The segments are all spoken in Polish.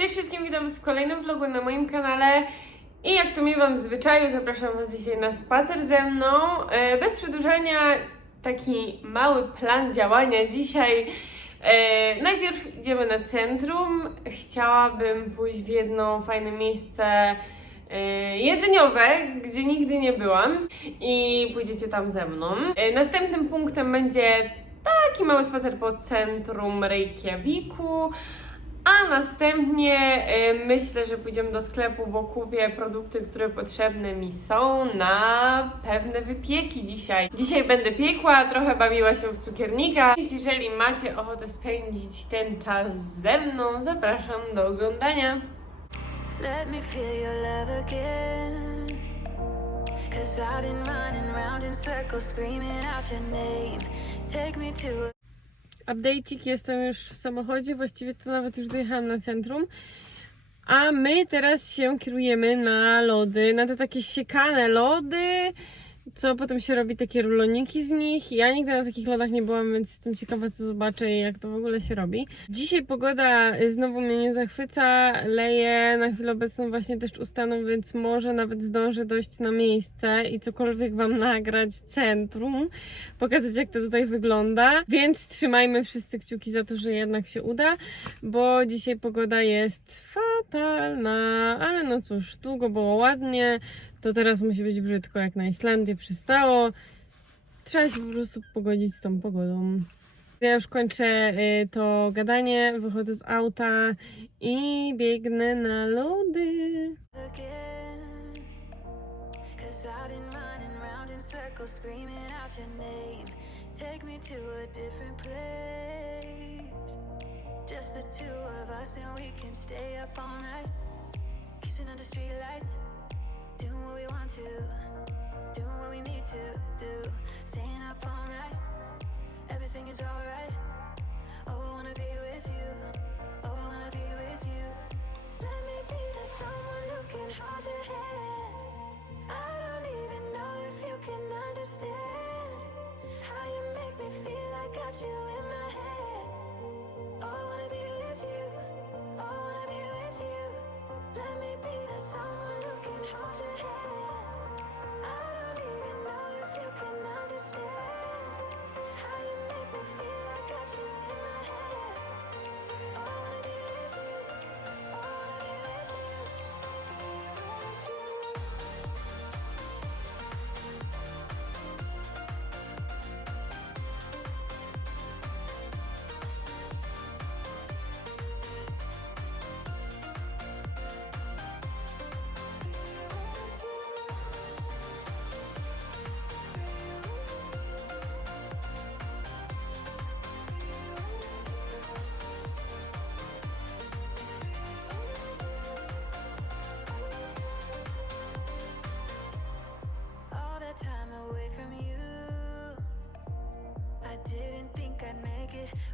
Cześć wszystkim, witam Was w kolejnym vlogu na moim kanale. I jak to miewam w zwyczaju, zapraszam Was dzisiaj na spacer ze mną. E, Bez przedłużania, taki mały plan działania dzisiaj. E, Najpierw idziemy na centrum. Chciałabym pójść w jedno fajne miejsce e, jedzeniowe, gdzie nigdy nie byłam i pójdziecie tam ze mną. Następnym punktem będzie taki mały spacer po centrum Reykjaviku. A następnie y, myślę, że pójdziemy do sklepu, bo kupię produkty, które potrzebne mi są na pewne wypieki dzisiaj. Dzisiaj będę piekła, trochę bawiła się w cukiernika. Więc jeżeli macie ochotę spędzić ten czas ze mną, zapraszam do oglądania. Let me feel your love again. Cause I've been running round in circles, screaming out your name. Take me to Update'ik, jestem już w samochodzie, właściwie to nawet już dojechałam na centrum. A my teraz się kierujemy na lody, na te takie siekane lody, co potem się robi takie ruloniki z nich. Ja nigdy na takich lodach nie byłam, więc jestem ciekawa, co zobaczę i jak to w ogóle się robi. Dzisiaj pogoda y, znowu mnie nie zachwyca, leje, na chwilę obecną właśnie deszcz ustanął, więc może nawet zdążę dojść na miejsce i cokolwiek Wam nagrać centrum, pokazać jak to tutaj wygląda. Więc trzymajmy wszyscy kciuki za to, że jednak się uda, bo dzisiaj pogoda jest fatalna, ale no cóż, długo było ładnie, to teraz musi być brzydko, jak na Islandię przystało. Trzeba się po prostu pogodzić z tą pogodą. Ja już kończę y, to gadanie, wychodzę z auta i biegnę na lody. Just the two of us, and we can stay up all night. Kissing under doing what we want to, doing what we need to do. Staying up all night, everything is alright. Oh, I wanna be with you. Oh, I wanna be with you. Let me be the someone who can hold your. I don't even know if you can understand how you make me feel. I got you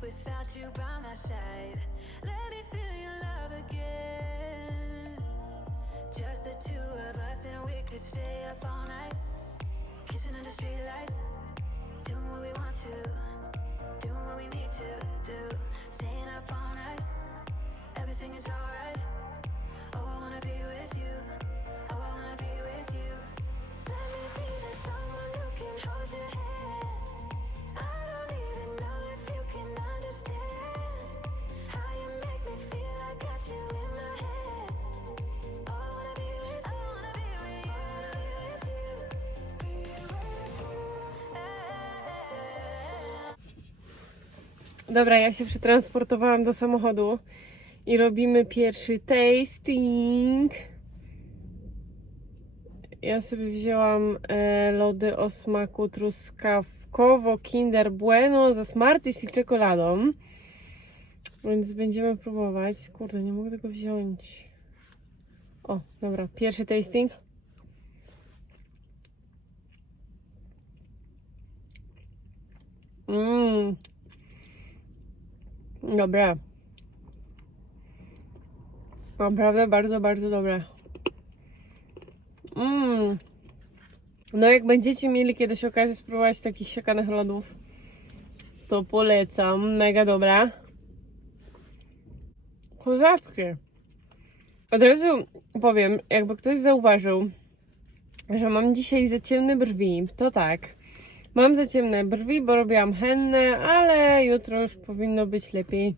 without you by my side. Let me feel your love again. Just the two of us, and we could stay up all night, kissing under streetlights, doing what we want to, doing what we need to do. Staying up all night, everything is alright. Oh, I wanna be with Dobra, ja się przetransportowałam do samochodu i robimy pierwszy tasting. Ja sobie wzięłam e, lody o smaku truskawkowo Kinder Bueno ze Smarties i czekoladą. Więc będziemy próbować. Kurde, nie mogę tego wziąć. O, dobra, pierwszy tasting. Mmm. Dobre. Naprawdę bardzo, bardzo dobre. Mmm. No jak będziecie mieli kiedyś okazję spróbować takich siekanych lodów, to polecam. Mega dobra. Kozackie. Od razu powiem, jakby ktoś zauważył, że mam dzisiaj za ciemne brwi, to tak. Mam za ciemne brwi, bo robiłam hennę, ale jutro już powinno być lepiej.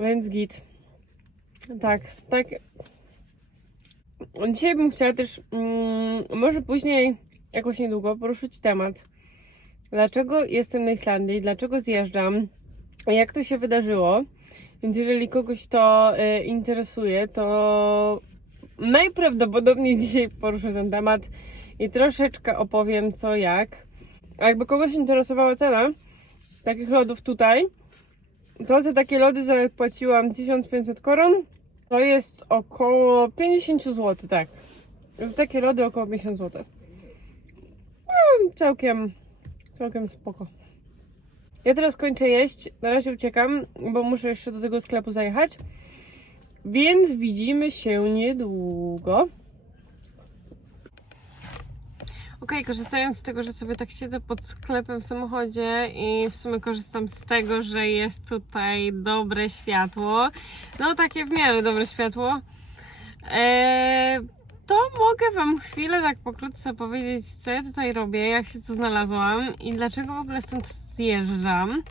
Więc git. Tak, tak. Dzisiaj bym chciała też, mm, może później, jakoś niedługo, poruszyć temat. Dlaczego jestem na Islandii? Dlaczego zjeżdżam? Jak to się wydarzyło? Więc jeżeli kogoś to y, interesuje, to najprawdopodobniej dzisiaj poruszę ten temat i troszeczkę opowiem co jak. A jakby kogoś interesowała cena takich lodów tutaj, to za takie lody zapłaciłam 1500 koron. To jest około 50 zł, tak. Za takie lody około 50 zł. No, całkiem, całkiem spoko. Ja teraz kończę jeść. Na razie uciekam, bo muszę jeszcze do tego sklepu zajechać. Więc widzimy się niedługo. Okej, korzystając z tego, że sobie tak siedzę pod sklepem w samochodzie i w sumie korzystam z tego, że jest tutaj dobre światło. No takie w miarę dobre światło. Eee, to mogę Wam chwilę tak pokrótce powiedzieć, co ja tutaj robię, jak się tu znalazłam i dlaczego w ogóle stąd zjeżdżam.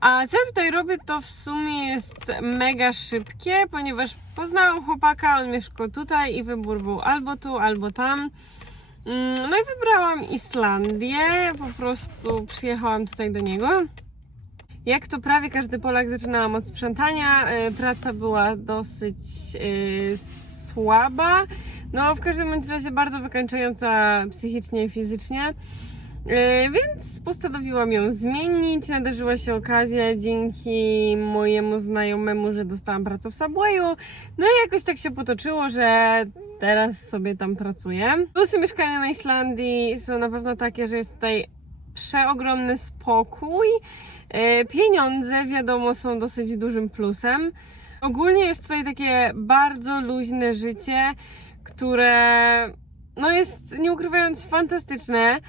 A co ja tutaj robię, to w sumie jest mega szybkie, ponieważ poznałam chłopaka, on mieszkał tutaj i wybór był albo tu, albo tam. Mm, No i wybrałam Islandię, po prostu przyjechałam tutaj do niego. Jak to prawie każdy Polak zaczynałam od sprzątania. y, Praca była dosyć y, słaba. No, w każdym razie bardzo wykańczająca psychicznie i fizycznie. Y, Więc postanowiłam ją zmienić. Nadarzyła się okazja dzięki mojemu znajomemu, że dostałam pracę w Subwayu. No i jakoś tak się potoczyło, że teraz sobie tam pracuję. Plusy mieszkania na Islandii są na pewno takie, że jest tutaj przeogromny spokój. E, Pieniądze, wiadomo, są dosyć dużym plusem. Ogólnie jest tutaj takie bardzo luźne życie, które no jest, nie ukrywając, fantastyczne.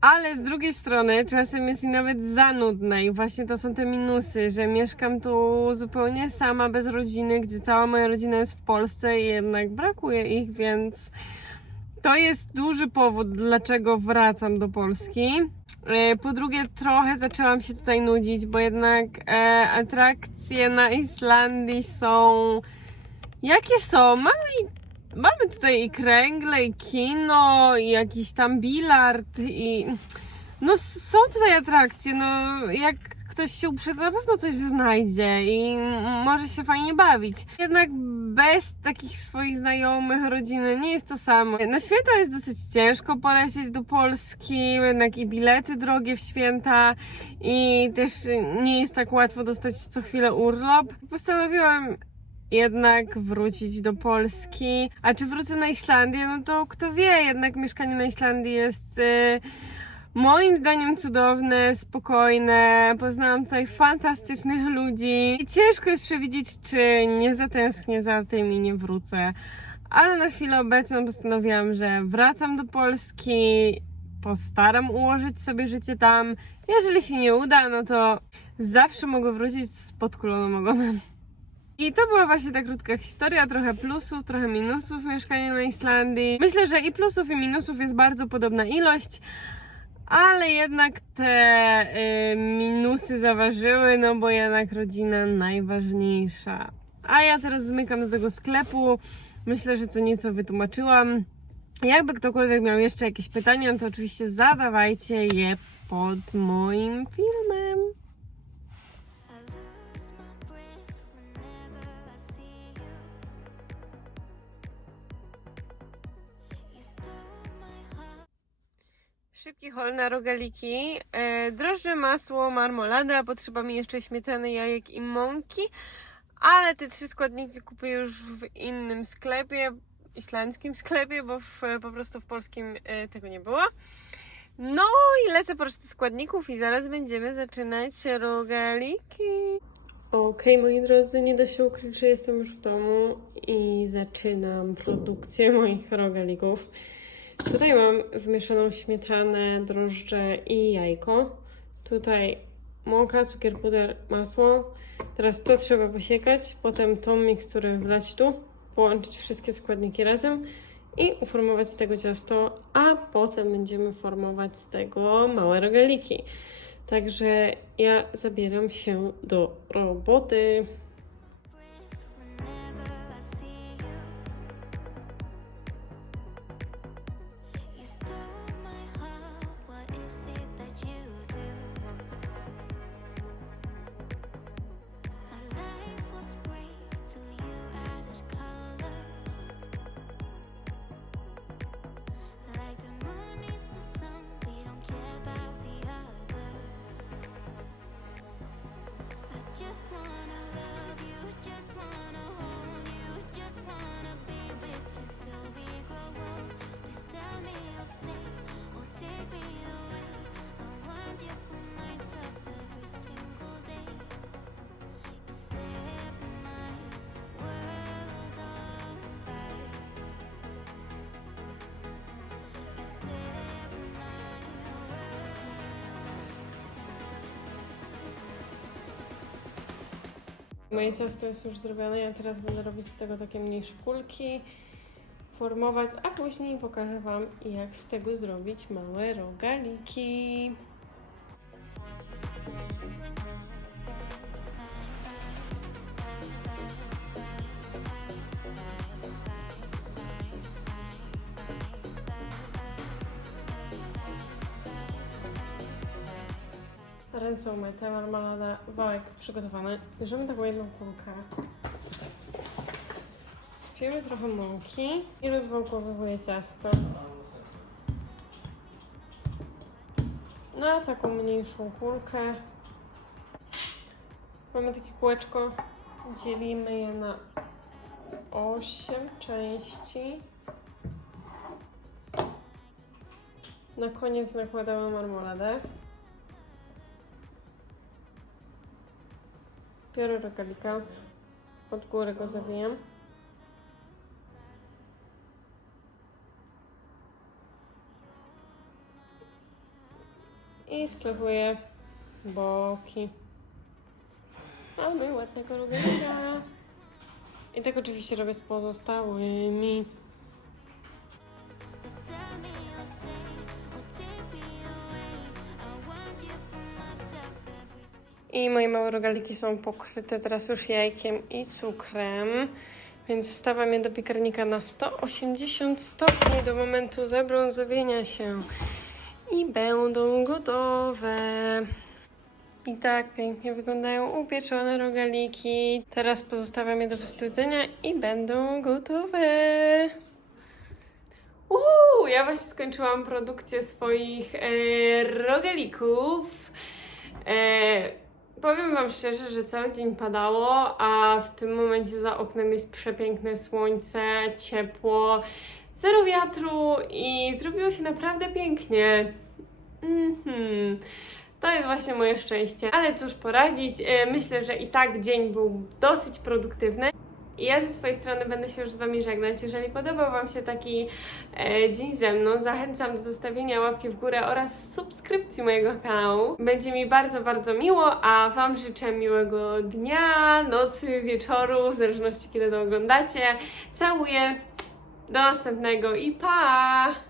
Ale z drugiej strony czasem jest i nawet za nudne i właśnie to są te minusy, że mieszkam tu zupełnie sama, bez rodziny, gdzie cała moja rodzina jest w Polsce i jednak brakuje ich, więc to jest duży powód, dlaczego wracam do Polski. E, Po drugie, trochę zaczęłam się tutaj nudzić, bo jednak e, atrakcje na Islandii są jakie są. Mamy Mamy tutaj i kręgle, i kino, i jakiś tam bilard, i no są tutaj atrakcje, no jak ktoś się uprze, to na pewno coś znajdzie i może się fajnie bawić. Jednak bez takich swoich znajomych, rodziny nie jest to samo. Na święta jest dosyć ciężko polecieć do Polski, jednak i bilety drogie w święta i też nie jest tak łatwo dostać co chwilę urlop. Postanowiłam jednak wrócić do Polski. A czy wrócę na Islandię? No to kto wie, jednak mieszkanie na Islandii jest y, moim zdaniem cudowne, spokojne. Poznałam tutaj fantastycznych ludzi. I ciężko jest przewidzieć, czy nie zatęsknię za tym i nie wrócę. Ale na chwilę obecną postanowiłam, że wracam do Polski. Postaram ułożyć sobie życie tam. Jeżeli się nie uda, no to zawsze mogę wrócić z podkulonym ogonem. I to była właśnie ta krótka historia, trochę plusów, trochę minusów mieszkania na Islandii. Myślę, że i plusów i minusów jest bardzo podobna ilość, ale jednak te y, minusy zaważyły, no bo jednak rodzina najważniejsza. A ja teraz zmykam do tego sklepu. Myślę, że co nieco wytłumaczyłam. Jakby ktokolwiek miał jeszcze jakieś pytania, to oczywiście zadawajcie je pod moim filmem. Szybki hol na rogaliki. E, drożdże, masło, marmolada, potrzeba mi jeszcze śmietany, jajek i mąki. Ale te trzy składniki kupię już w innym sklepie, islandzkim sklepie, bo w, po prostu w polskim e, tego nie było. No i lecę po resztę składników i zaraz będziemy zaczynać rogaliki. Okej, moi drodzy, nie da się ukryć, że jestem już w domu i zaczynam produkcję moich rogalików. Tutaj mam wmieszaną śmietanę, drożdże i jajko. Tutaj mąka, cukier, puder, masło. Teraz to trzeba posiekać, potem tą miksturę wlać tu, połączyć wszystkie składniki razem i uformować z tego ciasto, a potem będziemy formować z tego małe rogaliki. Także ja zabieram się do roboty. Moje ciasto jest już zrobione, ja teraz będę robić z tego takie mniejsze kulki, formować, a później pokażę Wam jak z tego zrobić małe rogaliki. Ręce umyte, marmolada, wałek przygotowany. Bierzemy taką jedną kulkę. Sypiemy trochę mąki i rozwałkowuję ciasto. Na taką mniejszą kulkę. Mamy takie kółeczko. Dzielimy je na 8 części. Na koniec nakładamy marmoladę. Biorę rogalika, pod górę go zawijam. I sklepuję boki. Mamy ładnego rogalika. I tak oczywiście robię z pozostałymi. Just tell me you'll stay I moje małe rogaliki są pokryte teraz już jajkiem i cukrem. Więc wstawam je do piekarnika na 180 stopni do momentu zabrązowienia się. I będą gotowe. I tak pięknie wyglądają upieczone rogaliki. Teraz pozostawiam je do wystudzenia i będą gotowe. Uhu, ja właśnie skończyłam produkcję swoich e, rogalików. E, powiem Wam szczerze, że cały dzień padało, a w tym momencie za oknem jest przepiękne słońce, ciepło, zero wiatru i zrobiło się naprawdę pięknie. Mhm. To jest właśnie moje szczęście. Ale cóż poradzić, e, myślę, że i tak dzień był dosyć produktywny. I ja ze swojej strony będę się już z Wami żegnać. Jeżeli podobał Wam się taki e, dzień ze mną, zachęcam do zostawienia łapki w górę oraz subskrypcji mojego kanału. Będzie mi bardzo, bardzo miło, a Wam życzę miłego dnia, nocy, wieczoru, w zależności kiedy to oglądacie. Całuję, do następnego i pa!